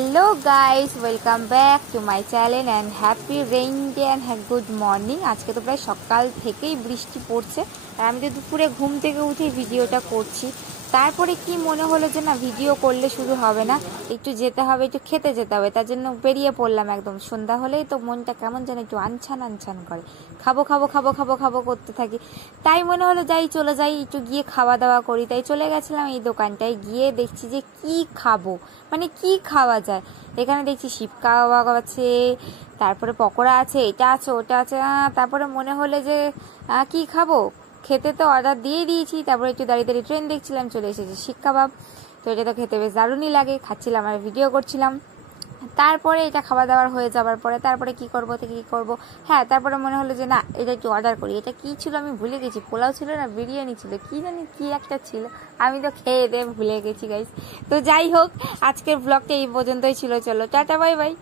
Hello guys, welcome back to my channel and happy rain day and good morning. आज के तो प्राय सकाल থেকেই বৃষ্টি পড়ছে আর আমি তো দুপুরে ঘুম থেকে উঠে ভিডিওটা করছি। তারপরে কি মনে হলো যে না, ভিডিও করলে শুধু হবে না, একটু যেতে হবে, একটু খেতে যেতে হবে। তার জন্য বেরিয়ে পড়লাম। একদম সন্ধ্যা হলেই তো মনটা কেমন যেন একটু আনছান আনছান করে, খাবো খাবো খাবো খাবো খাবো করতে থাকি। তাই মনে হলো যাই, চলে যাই, একটু গিয়ে খাওয়া দাওয়া করি। তাই চলে গেছিলাম এই দোকানটায়। গিয়ে দেখছি যে কি খাবো, মানে কি খাওয়া যায়। এখানে দেখছি শিপ কাবাব আছে, তারপরে পকোড়া আছে, এটা আছে, ওটা আছে। তারপরে মনে হলো যে কি খাবো, খেতে তো অর্ডার দিয়ে দিয়েছি। তারপরে একটু দাঁড়িয়ে দাঁড়িয়ে ট্রেন দেখছিলাম, চলে এসেছে শিক কাবাব। তো এটা তো খেতে বেশ দারুণই লাগে, খাচ্ছিলাম আর ভিডিও করছিলাম। তারপরে এটা খাওয়া দাওয়ার হয়ে যাওয়ার পরে তারপরে কি করবো থেকে কি করবো, হ্যাঁ তারপরে মনে হলো যে না, এটা একটু অর্ডার করি। এটা কি ছিল আমি ভুলে গেছি, পোলাও ছিল না বিরিয়ানি ছিল, কি জানি কি একটা ছিল, আমি তো খেয়ে দিয়ে ভুলে গেছি গাইস। তো যাই হোক, আজকের ব্লগটা এই পর্যন্তই ছিল। চলো টাটা, বাই বাই।